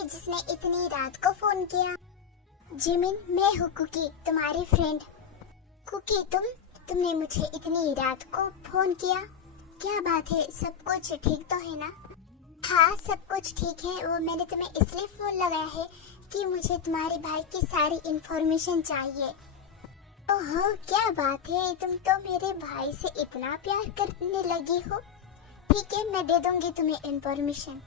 है जिसने इतनी रात को फोन किया? जिमिन, मैं हूँ कुकी, तुम्हारी फ्रेंड। कुकी, तुमने मुझे इतनी रात को फोन किया? क्या बात है, सब कुछ ठीक तो है ना? हाँ, सब कुछ ठीक है। वो मैंने तुम्हें इसलिए फोन लगाया है कि मुझे तुम्हारे भाई की सारी इंफॉर्मेशन चाहिए। ओहो, क्या बात है, तुम तो मेरे भाई से इतना प्यार करने लगी हो। ठीक है, मैं दे दूंगी तुम्हें इंफॉर्मेशन।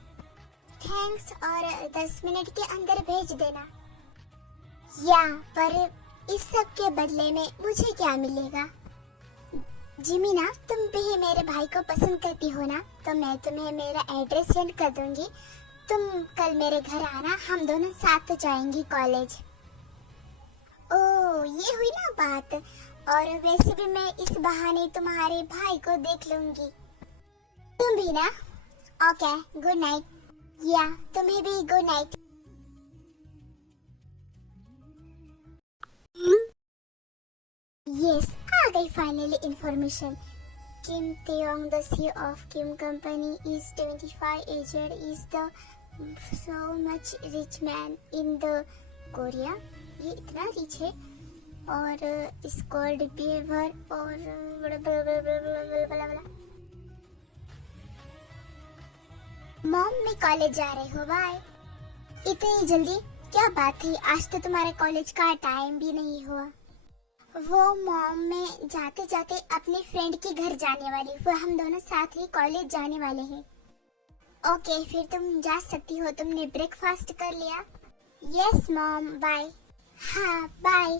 थैंक्स, और 10 मिनट के अंदर भेज देना। या पर इस सब के बदले में मुझे क्या मिलेगा? जिमिना, तुम भी मेरे भाई को पसंद करती हो ना, तो मैं तुम्हें मेरा एड्रेस सेंड कर दूंगी। तुम कल मेरे घर आना, हम दोनों साथ जाएंगी कॉलेज। ओह, ये हुई ना बात। और वैसे भी मैं इस बहाने तुम्हारे भाई को देख लूंगी। तुम भी ना? Okay, good night. या तुम्हें भी गुड नाइट। यस, आ गई finally information. Kim Taeyong, the CEO of Kim Company, is 25 aged, is the so much rich man in the Korea। ये इतना रिच है और स्कॉल्ड बिहेवियर और बड़ा बड़ा बड़ा बड़ा बड़ा बड़ा बड़ा। मॉम, मैं कॉलेज जा रही हूँ, बाय। इतनी जल्दी? क्या बात थी, आज तो तुम्हारे कॉलेज का टाइम भी नहीं हुआ। वो मॉम, मैं जाते जाते अपने फ्रेंड के घर जाने वाली हूँ, हम दोनों साथ ही कॉलेज जाने वाले हैं। ओके, फिर तुम जा सकती हो। तुमने ब्रेकफास्ट कर लिया? Yes mom, bye. हाँ, बाय।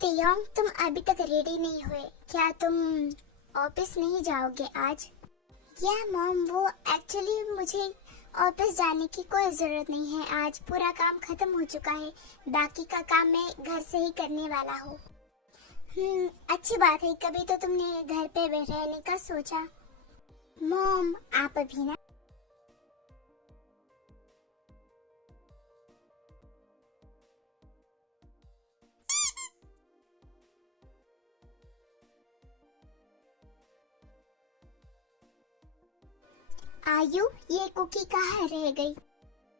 तेयोंग, तुम अभी तक रेडी नहीं हुए क्या? तुम ऑफिस नहीं जाओगे आज? या मॉम, वो एक्चुअली मुझे ऑफिस जाने की कोई जरूरत नहीं है, आज पूरा काम खत्म हो चुका है। बाकी का काम मैं घर से ही करने वाला हूँ। अच्छी बात है, कभी तो तुमने घर पे रहने का सोचा। मॉम, आप अभी ना। आयु, ये कुकी कहाँ रह गई?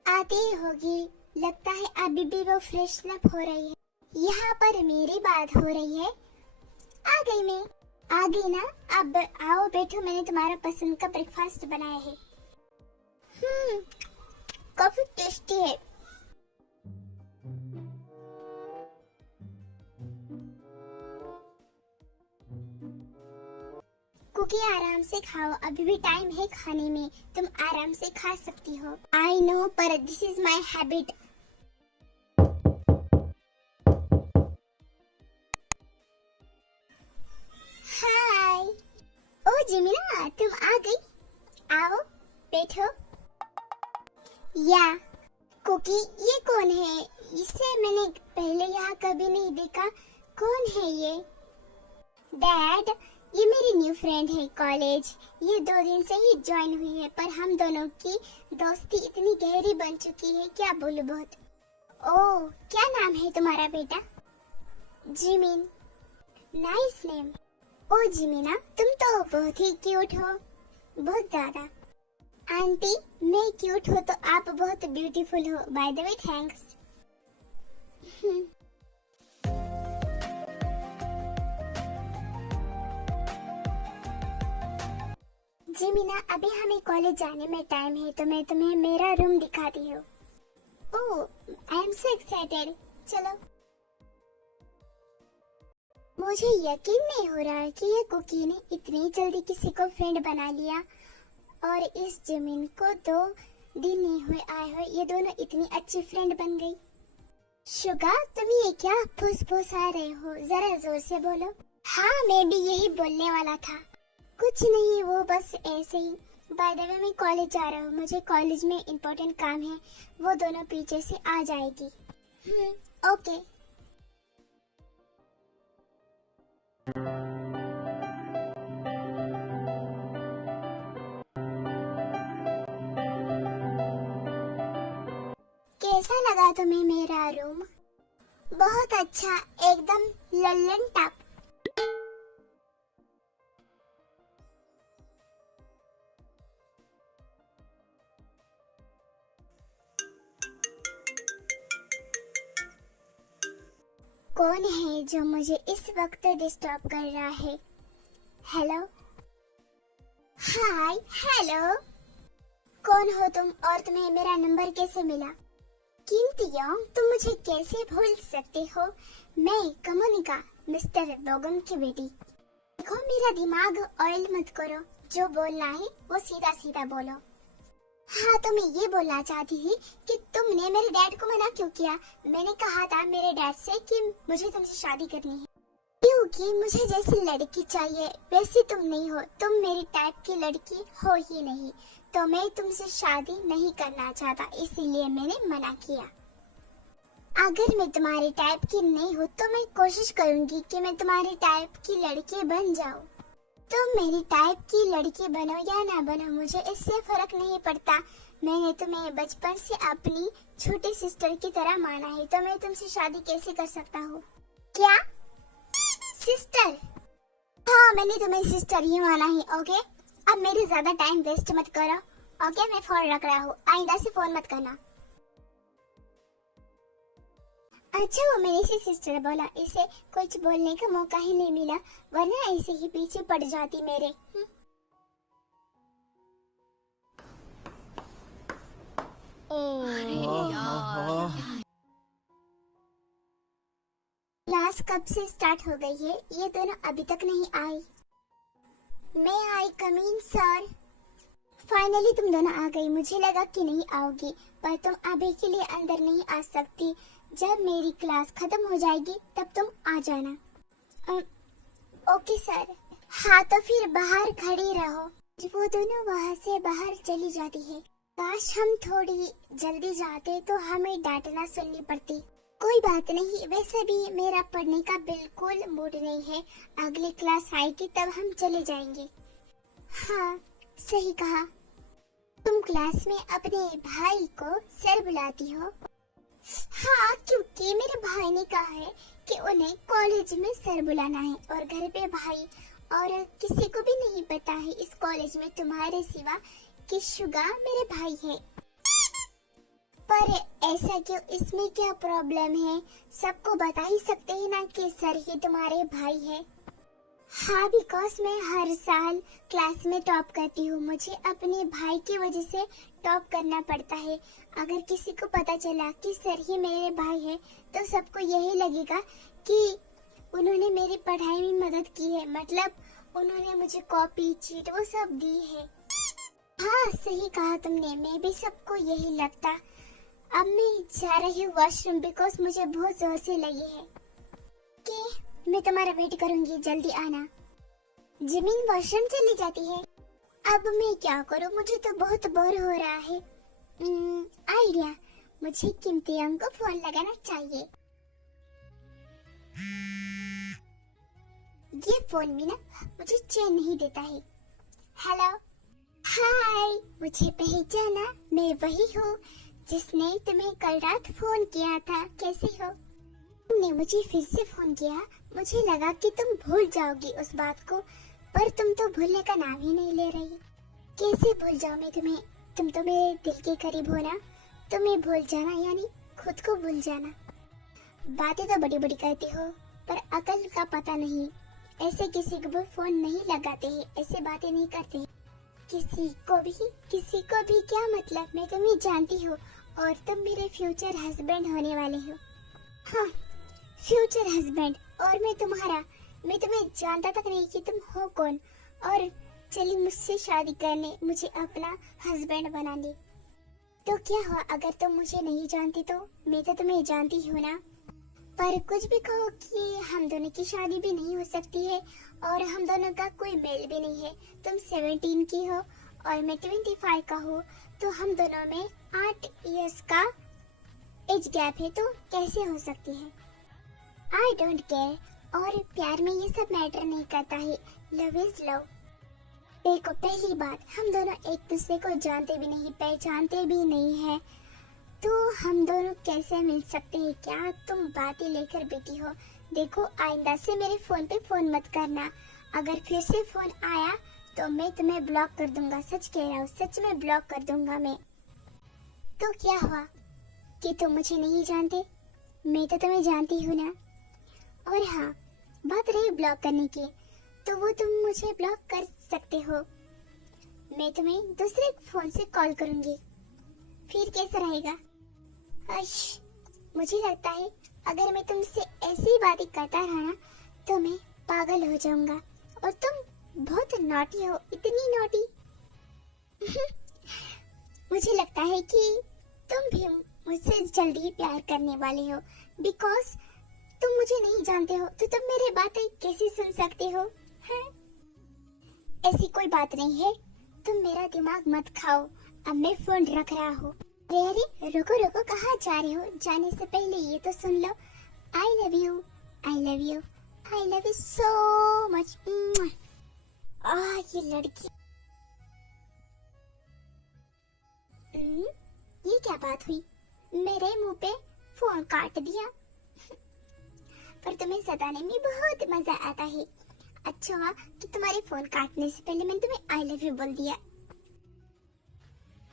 आती ही होगी, लगता है अभी भी वो फ्रेशनअप हो रही है। यहाँ पर मेरी बात हो रही है। आ गई मैं। आ गई ना? अब आओ बैठो, मैंने तुम्हारा पसंद का ब्रेकफास्ट बनाया है। काफी टेस्टी है। कुकी, आराम से खाओ, अभी भी टाइम है खाने में, तुम आराम से खा सकती हो। आई नो, पर दिस इज माई हैबिट। हाय। ओ जिमिना, तुम आ गई? आओ बैठो। या कुकी, ये कौन है? इसे मैंने पहले यहाँ कभी नहीं देखा। कौन है ये? डैड, ये मेरी न्यू फ्रेंड है कॉलेज। ये 2 दिन से ही ज्वाइन हुई है, पर हम दोनों की दोस्ती इतनी गहरी बन चुकी है, क्या बोलूं बहुत। ओह, क्या नाम है तुम्हारा बेटा? जिमिन। Nice name. ओ जिमिना, तुम तो बहुत ही क्यूट हो, बहुत ज्यादा। आंटी, मैं क्यूट हो तो आप बहुत ब्यूटीफुल हो। By the way, thanks. जिमिना, अभी हमें कॉलेज जाने में टाइम है, तो मैं तुम्हें मेरा रूम दिखाती हूँ। ओह, आई एम सो एक्साइटेड। चलो। मुझे यकीन नहीं हो रहा कि ये कुकी ने इतनी जल्दी किसी को फ्रेंड बना लिया, और इस जिमिन को 2 दिन नहीं हुए आए हुए, ये दोनों इतनी अच्छी फ्रेंड बन गई। शुगा, तुम ये क्या फुस आ रहे हो? जरा जोर से बोलो। हाँ, मैं भी यही बोलने वाला था। कुछ नहीं, वो बस ऐसे ही। बाय द वे, मैं कॉलेज जा रहा हूँ, मुझे कॉलेज में इम्पोर्टेंट काम है, वो दोनों पीछे से आ जाएगी। ओके। कैसा लगा तुम्हें मेरा रूम? बहुत अच्छा, एकदम लल्लन टॉप। कौन है जो मुझे इस वक्त डिस्टर्ब कर रहा है? हेलो, हाय, हेलो, कौन हो तुम और तुम्हें मेरा नंबर कैसे मिला? कीमती यौंग, तुम मुझे कैसे भूल सकते हो? मैं कमोनिका, मिस्टर बोगम की बेटी। देखो, मेरा दिमाग ऑयल मत करो, जो बोलना है वो सीधा सीधा बोलो। हाँ, तो मैं ये बोलना चाहती थी कि तुमने मेरे डैड को मना क्यों किया? मैंने कहा था मेरे डैड से कि मुझे तुमसे शादी करनी है, क्योंकि मुझे जैसी लड़की चाहिए वैसी तुम नहीं हो, तुम मेरी टाइप की लड़की हो ही नहीं, तो मैं तुमसे शादी नहीं करना चाहता, इसीलिए मैंने मना किया। अगर मैं तुम्हारी टाइप की नहीं हूँ तो मैं कोशिश करूंगी कि मैं तुम्हारी टाइप की लड़की बन जाऊँ। तुम मेरी टाइप की लड़की बनो या ना बनो, मुझे इससे फर्क नहीं पड़ता। मैंने तुम्हें बचपन से अपनी छोटी सिस्टर की तरह माना है, तो मैं तुमसे शादी कैसे कर सकता हूँ? क्या सिस्टर? हाँ, मैंने तुम्हें सिस्टर ही माना है। ओके, अब मेरे ज्यादा टाइम वेस्ट मत करो। ओके, मैं फोन रख रहा हूँ, आइंदा से फोन मत करना। अच्छा, वो मेरी सी सिस्टर बोला, इसे कुछ बोलने का मौका ही नहीं मिला, वरना ऐसे ही पीछे पड़ जाती मेरे। अरे यार, क्लास कब से स्टार्ट हो गई है? ये दोनों अभी तक नहीं आई। मैं आई कमीन सर। फाइनली तुम दोनों आ गई। मुझे लगा कि नहीं आओगी, पर तुम अभी के लिए अंदर नहीं आ सकती। जब मेरी क्लास खत्म हो जाएगी तब तुम आ जाना। Okay sir. हाँ, तो फिर बाहर खड़ी रहो। वो दोनों वहाँ से बाहर चली जाती है। काश हम थोड़ी जल्दी जाते तो हमें डांटना सुननी पड़ती। कोई बात नहीं, वैसे भी मेरा पढ़ने का बिल्कुल मूड नहीं है। अगली क्लास आएगी तब हम चले जाएंगे। हाँ, सही कहा। तुम क्लास में अपने भाई को सर बुलाती हो? हाँ, क्योंकि मेरे भाई ने कहा है कि उन्हें कॉलेज में सर बुलाना है और घर पे भाई और किसी को भी नहीं पता है इस कॉलेज में तुम्हारे सिवा कि शुगा मेरे भाई है। पर ऐसा क्यों? इसमें क्या प्रॉब्लम है? सबको बता ही सकते हैं ना कि सर ही तुम्हारे भाई है। हाँ, बिकॉज मैं हर साल क्लास में टॉप करती हूँ। मुझे अपने भाई की वजह से टॉप करना पड़ता है। अगर किसी को पता चला कि सर ही मेरे भाई है तो सबको यही लगेगा कि उन्होंने मेरी पढ़ाई में मदद की है, मतलब उन्होंने मुझे कॉपी चीट वो सब दी है। हाँ, सही कहा तुमने, मैं भी सबको यही लगता। अब मैं जा रही हूँ वॉशरूम, बिकॉज मुझे बहुत जोर से लगी है। कि मैं तुम्हारा वेट करूंगी, जल्दी आना। जिमिन वॉशरूम चली जाती है। अब मैं क्या करूं? मुझे तो बहुत बोर हो रहा है। आइडिया, मुझे कीमती अंक को फोन लगाना चाहिए। ये फोन भी ना मुझे चैन नहीं देता है। हेलो, हाय, मुझे पहचाना? मैं वही हूँ जिसने तुम्हें कल रात फोन किया था। कैसे हो? तुमने मुझे फिर से फोन किया। मुझे लगा कि तुम भूल जाओगी उस बात को, पर तुम तो भूलने का नाम ही नहीं ले रही। कैसे भूल जाऊं मैं तुम्हें? तुम तो मेरे दिल के करीब हो ना। तुम्हें भूल जाना यानी खुद को भूल जाना। बातें तो बड़ी बड़ी करती हो, पर अकल का पता नहीं। ऐसे किसी को भी फोन नहीं लगाते हैं, ऐसे बातें नहीं करते। किसी को भी क्या मतलब? मैं तुम्हें जानती हूँ और तुम मेरे फ्यूचर हस्बैंड होने वाले हो। हाँ, फ्यूचर हस्बैंड, और मैं तुम्हें जानता तक नहीं कि तुम हो कौन। और चली मुझसे शादी करने, मुझे अपना हस्बैंड बना ले। तो क्या हुआ अगर तुम मुझे नहीं जानती? तो मैं तो तुम्हें जानती हूँ ना। पर कुछ भी कहो कि हम दोनों की शादी भी नहीं हो सकती है और हम दोनों का कोई मेल भी नहीं है। तुम 17 की हो और मैं 25 का हूँ, तो हम दोनों में 8 इयर्स का एज गैप है, तो कैसे हो सकती है? I don't care. और प्यार में ये सब मैटर नहीं करता है। Love is love. देखो, पहली बात, हम दोनों एक दूसरे को जानते भी नहीं, पहचानते भी नहीं है, तो हम दोनों कैसे मिल सकते हैं? क्या तुम बातें लेकर बैठी हो? देखो, आइंदा से मेरे फोन पे फोन मत करना। अगर फिर से फोन आया तो मैं तुम्हें ब्लॉक कर दूंगा। सच कह रहा हूँ, सच में ब्लॉक कर दूंगा मैं। तो क्या हुआ कि तुम मुझे नहीं जानते? मैं तो तुम्हें जानती हूँ ना। और हाँ, बात रही ब्लॉक करने की, तो वो तुम मुझे ब्लॉक कर सकते हो। मैं तुम्हें दूसरे फोन से कॉल करूंगी, फिर कैसा रहेगा? मुझे लगता है अगर मैं तुमसे ऐसी बातें करता रहा ना तो मैं पागल हो जाऊंगा, और तुम बहुत नॉटी हो, इतनी नॉटी। मुझे लगता है कि तुम भी मुझसे जल्दी प्यार करने वाले हो, बिकॉज तुम मुझे नहीं जानते हो तो तुम मेरी बातें कैसे सुन सकते हो? हाँ? ऐसी कोई बात नहीं है, तुम मेरा दिमाग मत खाओ। अब मैं फोन रख रहा हूँ। अरे रुको रुको, कहाँ जा रहे हो? जाने से पहले ये तो सुन लो, I love you, I love you, I love you so much. ये लड़की, ये क्या बात हुई? मेरे मुंह पे फोन काट दिया। पर तुम्हें सताने में बहुत मजा आता है। अच्छा हुआ कि तुम्हारे फोन काटने से पहले मैंने तुम्हें आई लव यू बोल दिया।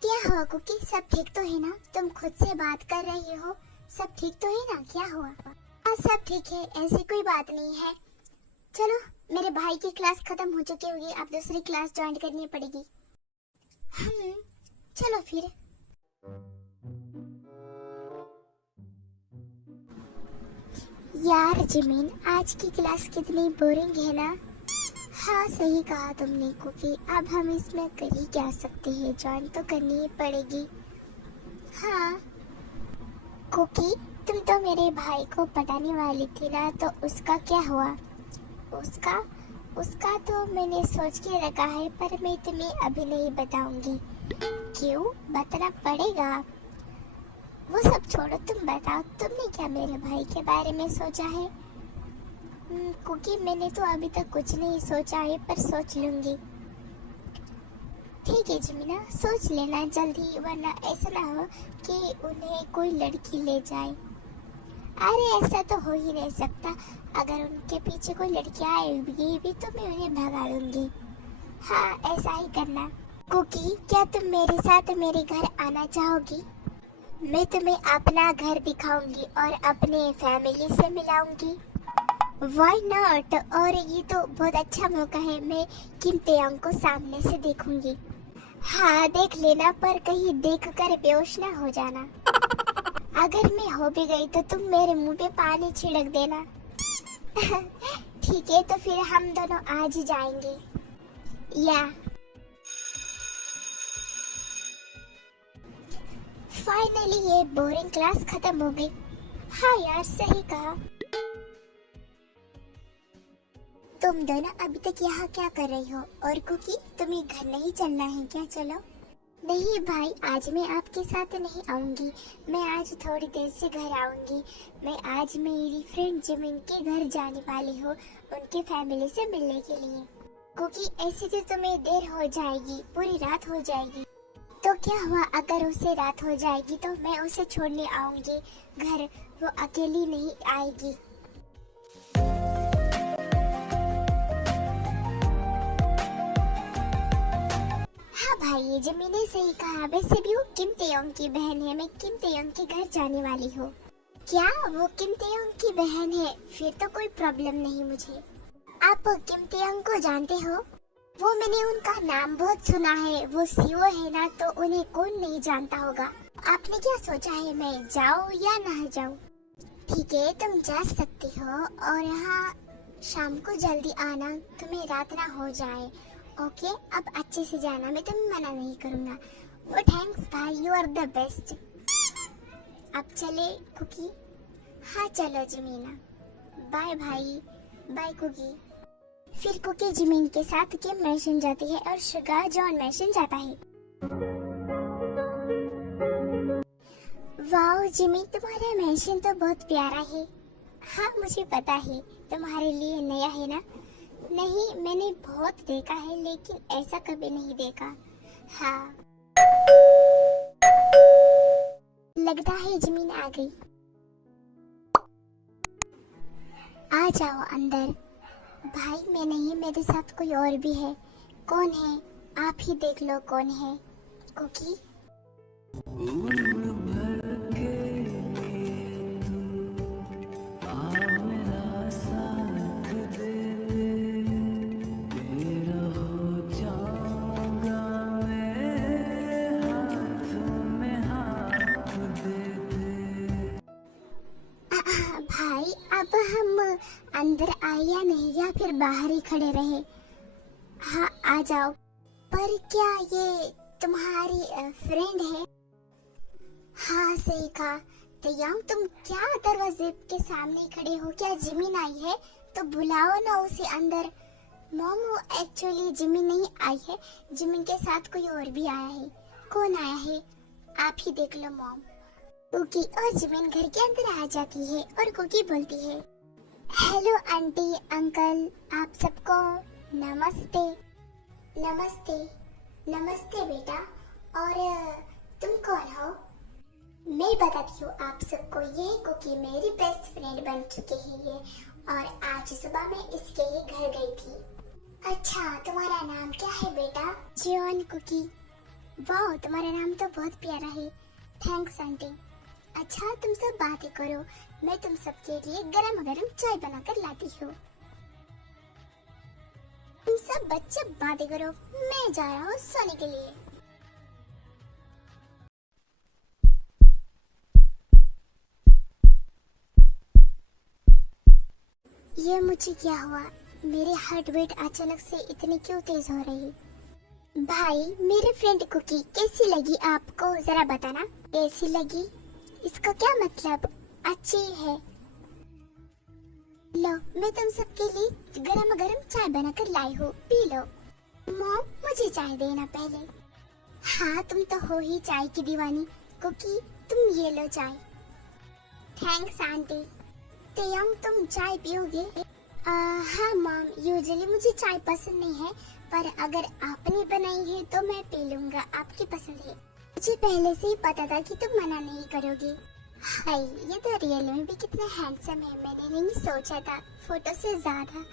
क्या हुआ कुकी, सब ठीक तो है ना? तुम खुद से बात कर रही हो, सब ठीक तो है ना? क्या हुआ? हाँ सब ठीक है, ऐसी कोई बात नहीं है। चलो, मेरे भाई की क्लास खत्म हो चुकी होगी, अब दूसरी क्लास ज्वाइन करनी पड़ेगी। चलो फिर। यार जिमिन, आज की क्लास कितनी बोरिंग है ना? हाँ सही कहा तुमने कुकी, अब हम इसमें कर ही क्या सकते हैं, ज्वाइन तो करनी ही पड़ेगी। हाँ कुकी, तुम तो मेरे भाई को पटाने वाली थी ना, तो उसका क्या हुआ? उसका तो मैंने सोच के रखा है, पर मैं तुम्हें अभी नहीं बताऊंगी। क्यों? बताना पड़ेगा। वो सब छोड़ो, तुम बताओ, तुमने क्या मेरे भाई के बारे में सोचा है? क्योंकि मैंने तो अभी तक कुछ नहीं सोचा है, पर सोच लूंगी। ठीक है जमीना, सोच लेना जल्दी, वरना ऐसा ना हो कि उन्हें कोई लड़की ले जाए। अरे ऐसा तो हो ही नहीं सकता, अगर उनके पीछे कोई लड़की आएगी भी तो मैं उन्हें भगा दूंगी। हाँ ऐसा ही करना। कुकी, क्या तुम मेरे साथ मेरे घर आना चाहोगी? मैं तुम्हें अपना घर दिखाऊंगी और अपने फैमिली से मिलाऊंगी। Why not? और ये तो बहुत अच्छा मौका है, मैं किम तेयोंग को सामने से देखूंगी। हाँ देख लेना, पर कहीं देखकर बेहोश ना हो जाना। अगर मैं हो भी गई तो तुम मेरे मुंह पे पानी छिड़क देना। ठीक है, तो फिर हम दोनों आज ही जाएंगे। या फाइनली ये बोरिंग क्लास खत्म हो गई। हाँ यार सही कहा। तुम दोनों अभी तक यहाँ क्या कर रही हो? और कुकी, तुम्हें घर नहीं चलना है क्या? चलो। नहीं भाई, आज मैं आपके साथ नहीं आऊंगी, मैं आज थोड़ी देर से घर आऊंगी। मैं आज मेरी फ्रेंड जिमिन के घर जाने वाली हूँ, उनके फैमिली से मिलने के लिए। क्योंकि ऐसे तो तुम्हें देर हो जाएगी, पूरी रात हो जाएगी। तो क्या हुआ अगर उसे रात हो जाएगी तो मैं उसे छोड़ने आऊंगी घर, वो अकेली नहीं आएगी। हाँ भाई, ये जिमिन ने सही कहा। वैसे भी वो किम तेयोंग की बहन है, मैं किम तेयोंग के घर जाने वाली हूँ। क्या वो किम तेयोंग की बहन है? फिर तो कोई प्रॉब्लम नहीं मुझे। आप किम तेयोंग को जानते हो? वो मैंने उनका नाम बहुत सुना है, वो सीईओ है ना, तो उन्हें कौन नहीं जानता होगा। आपने क्या सोचा है, मैं जाऊँ या ना जाऊँ? ठीक है, तुम जा सकती हो, और यहाँ शाम को जल्दी आना, तुम्हें रात ना हो जाए। ओके, अब अच्छे से जाना, मैं तुम्हें मना नहीं करूँगा। वो थैंक्स भाई, यू आर द बेस्ट। अब चले कुकी? हाँ चलो जमीना, बाय भाई, बाय कुकी। फिर कुकी जिमिन के साथ किम मैंशन जाती है और शुगा जॉन मैंशन जाता है। वाओ जिमिन, तुम्हारा मैंशन तो बहुत प्यारा है। हाँ मुझे पता है, तुम्हारे लिए नया है ना? नहीं, मैंने बहुत देखा है, लेकिन ऐसा कभी नहीं देखा। हाँ लगता है जिमिन आ गई। आ जाओ अंदर। भाई मैं नहीं, मेरे साथ कोई और भी है। कौन है? आप ही देख लो कौन है। कुकी? अंदर आए या नहीं, या फिर बाहर ही खड़े रहे? हाँ आ जाओ। पर क्या ये तुम्हारी फ्रेंड है? हाँ सही कहा। तैयाम तुम क्या दरवाजे के सामने खड़े हो? क्या जिमिन आई है? तो बुलाओ ना उसे अंदर। मॉम वो एक्चुअली जिमिन नहीं आई है, जिमिन के साथ कोई और भी आया है। कौन आया है? आप ही देख लो मॉम। कुकी और जिमिन घर के अंदर आ जाती है और कुकी बोलती है, हेलो आंटी अंकल, आप सबको नमस्ते। नमस्ते। नमस्ते बेटा। और तुम कौन हो? मैं बताती हूँ आप सबको, ये कुकी मेरी बेस्ट फ्रेंड बन चुकी है ये, और आज सुबह मैं इसके ही घर गई थी। अच्छा तुम्हारा नाम क्या है बेटा? Jeon Kookie. वाह तुम्हारा नाम तो बहुत प्यारा है। Thanks aunty. अच्छा तुम सब बातें करो, मैं तुम सबके लिए गरम गरम चाय बनाकर लाती हूँ। तुम सब बच्चे बातें करो, मैं जा रहा हूँ सोने के लिए। ये मुझे क्या हुआ? मेरी हार्ट बीट अचानक से इतनी क्यों तेज हो रही? भाई मेरी फ्रेंड कुकी कैसी लगी आपको, जरा बताना। कैसी लगी इसका क्या मतलब? अच्छी है। लो मैं तुम सबके लिए गरम गरम चाय बनाकर लाई हूँ, पी लो। मॉम मुझे चाय देना पहले। हाँ तुम तो हो ही चाय की दीवानी। कुकी तुम ये लो चाय। Thanks aunty. तेयंग तुम चाय पियोगे? हाँ मॉम, यूजुअली मुझे चाय पसंद नहीं है, पर अगर आपने बनाई है तो मैं पी लूंगा, आपकी पसंद है। मुझे पहले से ही पता था कि तुम मना नहीं करोगे। हाय ये तो रियल में भी कितना हैंडसम है, मैंने नहीं सोचा था फोटो से ज्यादा।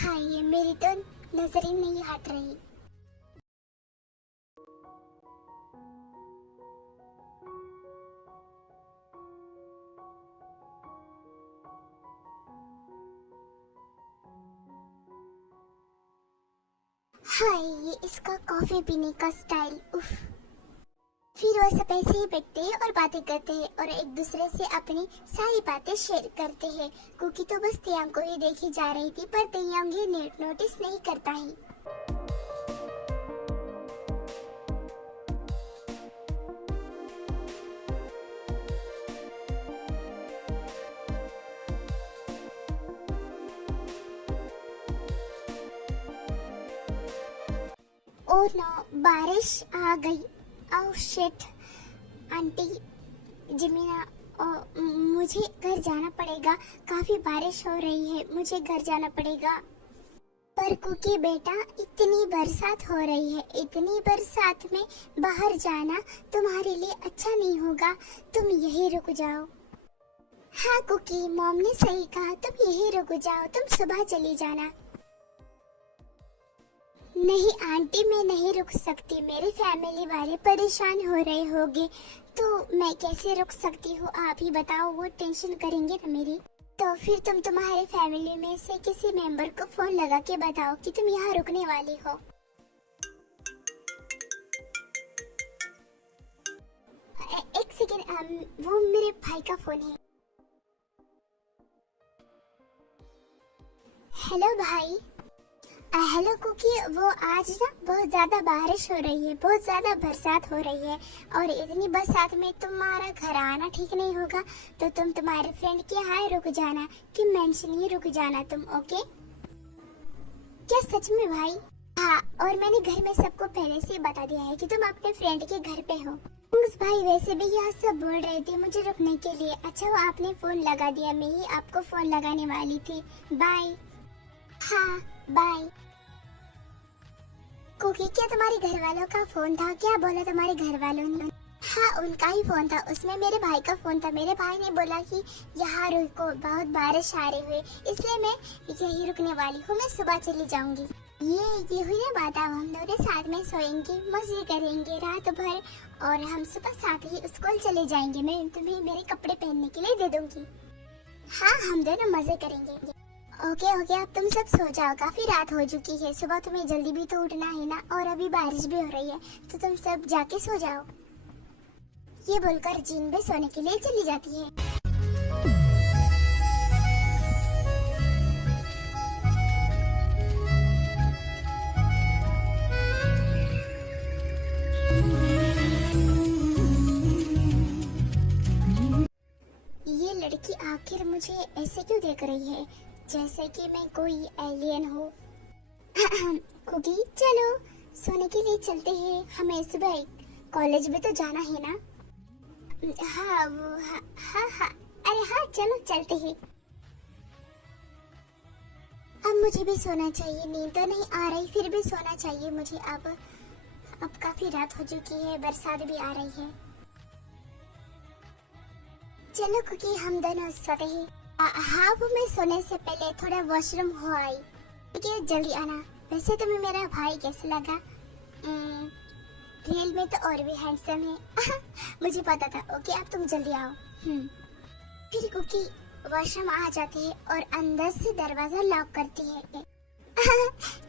हाय ये मेरी तो नजर ही नहीं हट रही। हाय ये इसका कॉफी पीने का स्टाइल, उफ। फिर वो सब ऐसे ही बैठते हैं और बातें करते हैं और एक दूसरे से अपनी सारी बातें शेयर करते हैं। कुकी तो बस तेयांग को ही देखी जा रही थी, पर तेयांग ये नोटिस नहीं करता है। ओह नो बारिश आ गई। ओह शिट आंटी जिमीना, मुझे घर जाना पड़ेगा, काफी बारिश हो रही है, मुझे घर जाना पड़ेगा। पर कुकी बेटा इतनी बरसात हो रही है, इतनी बरसात में बाहर जाना तुम्हारे लिए अच्छा नहीं होगा, तुम यहीं रुक जाओ। हाँ कुकी मॉम ने सही कहा, तुम यहीं रुक जाओ, तुम सुबह चली जाना। नहीं आंटी मैं नहीं रुक सकती, मेरी फैमिली वाले परेशान हो रहे होंगे, तो मैं कैसे रुक सकती हूँ, आप ही बताओ, वो टेंशन करेंगे ना मेरी। तो फिर तुम तुम्हारे फैमिली में से किसी मेंबर को फोन लगा के बताओ कि तुम यहाँ रुकने वाली हो। एक सेकेंड, वो मेरे भाई का फोन है। हेलो भाई। हेलो कुकी, वो आज ना बहुत ज्यादा बारिश हो रही है, बहुत ज्यादा बरसात हो रही है, और इतनी बरसात में तुम्हारा घर आना ठीक नहीं होगा, तो तुम तुम्हारे फ्रेंड के यहाँ रुक जाना, कि मेंशन ही रुक जाना तुम, ओके? क्या सच में भाई? हाँ, और मैंने घर में सबको पहले से बता दिया है कि तुम अपने फ्रेंड के घर पे हो। भाई वैसे भी यहाँ सब बोल रहे थे मुझे रुकने के लिए। अच्छा वो आपने फोन लगा दिया, मैं ही आपको फोन लगाने वाली थी। बाय। हाँ बाय। कुकी क्या तुम्हारे घर वालों का फोन था? क्या बोला तुम्हारे घर वालों ने? हाँ उनका ही फोन था, उसमें मेरे भाई का फोन था। मेरे भाई ने बोला कि यहाँ रुको, बहुत बारिश आ रही हुई, इसलिए मैं यही रुकने वाली हूँ, मैं सुबह चली जाऊंगी। ये हुई ना बात, अब हम दोनों साथ में सोएंगे, मजे करेंगे रात भर, और हम सुबह साथ ही स्कूल चले जाएंगे। मैं तुम्हें मेरे कपड़े पहनने के लिए दे दूंगी। हाँ हम दोनों मजे करेंगे। ओके अब तुम सब सो जाओ, काफी रात हो चुकी है, सुबह तुम्हें जल्दी भी तो उठना है ना, और अभी बारिश भी हो रही है, तो तुम सब जाके सो जाओ। ये बोलकर जीन भी सोने के लिए चली जाती है। आखिर मुझे ऐसे क्यों देख रही है, जैसे कि मैं कोई एलियन हो। कुकी चलो सोने के लिए चलते हैं, हमें सुबह कॉलेज भी तो जाना है ना। हाँ हाँ, अरे हाँ चलो चलते हैं। अब मुझे भी सोना चाहिए, नींद तो नहीं आ रही, फिर भी सोना चाहिए मुझे। अब काफी रात हो चुकी है, बरसात भी आ रही है। चलो कुकी हम दोनों सोते हैं। हाँ वो मैं सोने से पहले थोड़ा वॉशरूम हो आई, ठीक है जल्दी आना। वैसे तुम्हें मेरा भाई कैसा लगा? रियल में तो और भी हैंडसम है। मुझे पता था। ओके अब तुम जल्दी आओ। फिर कुकी वॉशरूम आ जाती है और अंदर से दरवाजा लॉक करती है।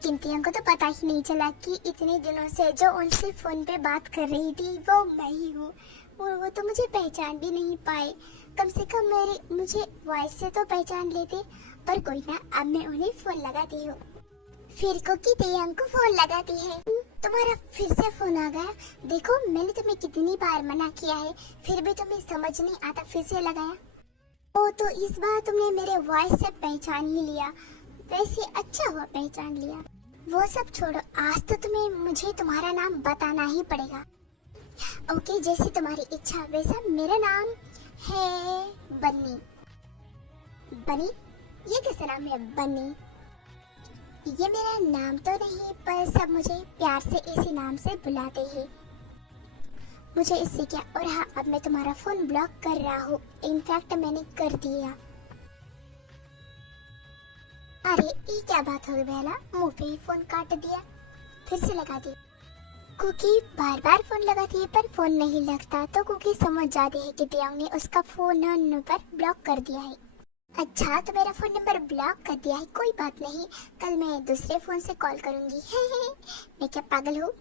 किंतियों को तो पता ही नहीं चला कि इतने दिनों से जो उनसे फोन पे बात कर रही थी वो मैं ही हूँ। वो तो मुझे पहचान भी नहीं पाए। कम से कम मुझे वॉइस से तो पहचान लेते, पर कोई ना, अब मैं उन्हें फोन लगाती हूँ। फिर कुकी तियांग को फोन लगाती है। तुम्हारा फिर से फोन आ गया। देखो मैंने तुम्हें कितनी बार मना किया है, फिर भी तुम्हें समझ नहीं आता, फिर से लगाया। ओ तो इस बार तुमने मेरे वॉइस से पहचान ही लिया। वैसे अच्छा हुआ पहचान लिया। वो सब छोड़ो, आज तो तुम्हें मुझे तुम्हारा नाम बताना ही पड़ेगा। ओके जैसी तुम्हारी इच्छा। वैसा मेरा नाम है बन्नी। बनी? ये कैसा नाम है बन्नी? ये मेरा नाम तो नहीं, पर सब मुझे प्यार से इसी नाम से बुलाते हैं। मुझे इससे क्या। और हाँ अब मैं तुम्हारा फोन ब्लॉक कर रहा हूँ, इनफैक्ट मैंने कर दिया। अरे ये क्या बात हो गई बेला, मुंह पे ही फोन काट दिया। फिर से लगा दी। कुकी बार बार फोन लगाती है पर फोन नहीं लगता, तो कुकी समझ जाती है कि तियांग ने उसका फोन नंबर ब्लॉक कर दिया है। अच्छा तो मेरा फोन नंबर ब्लॉक कर दिया है, कोई बात नहीं, कल मैं दूसरे फोन से कॉल करूंगी। मैं क्या पागल हूँ?